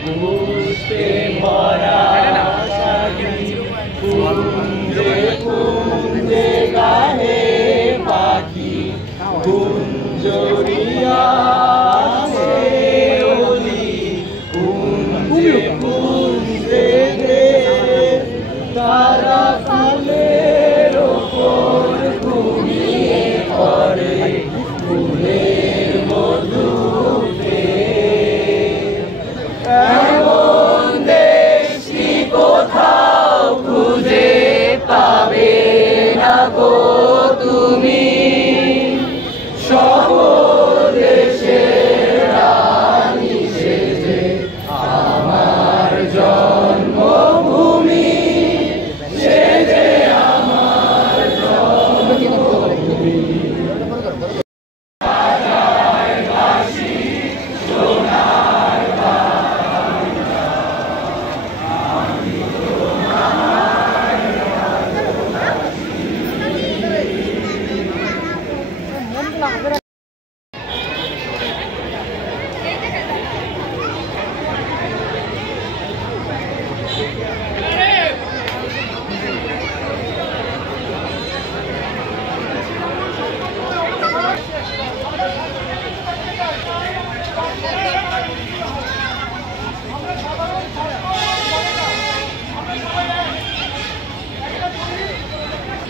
পুষ্পে ভরা কুঞ্জে কুঞ্জে গাহে পাখি কুঞ্জরিয়া কুঞ্জে কুঞ্জে তারা ফুলের ওপর ঘুমিয়ে পড়ে ফুলের মধু এমন দেশটি কোথাও খুঁজে পাবে না গো তুমি সকল দেশের রানী সেজে আমার জন্মভূমি সেজে আমার জন্মভূমি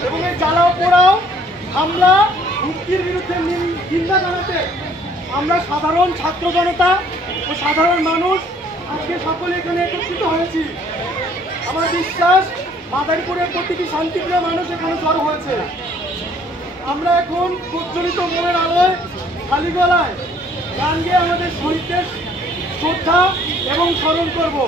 এবং এই জ্বালাও পোড়াও হামলা হুমকির বিরুদ্ধে নিন্দা জানাতে আমরা সাধারণ ছাত্র জনতা ও সাধারণ মানুষ আজকে সকলে এখানে একত্রিত হয়েছি। আমার বিশ্বাস মাদারীপুরের প্রতিটি শান্তিপ্রিয় মানুষ এখানে জড়ো হয়েছে। আমরা এখন প্রজ্বলিত মোমের আলোয় খালি গলায় গান গেয়ে আমাদের শহীদদের শ্রদ্ধা এবং স্মরণ করব।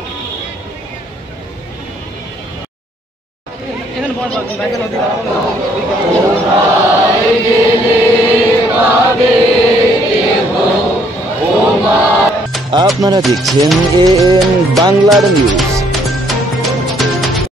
আপনারা দেখছেন AN বাংলার নিউজ।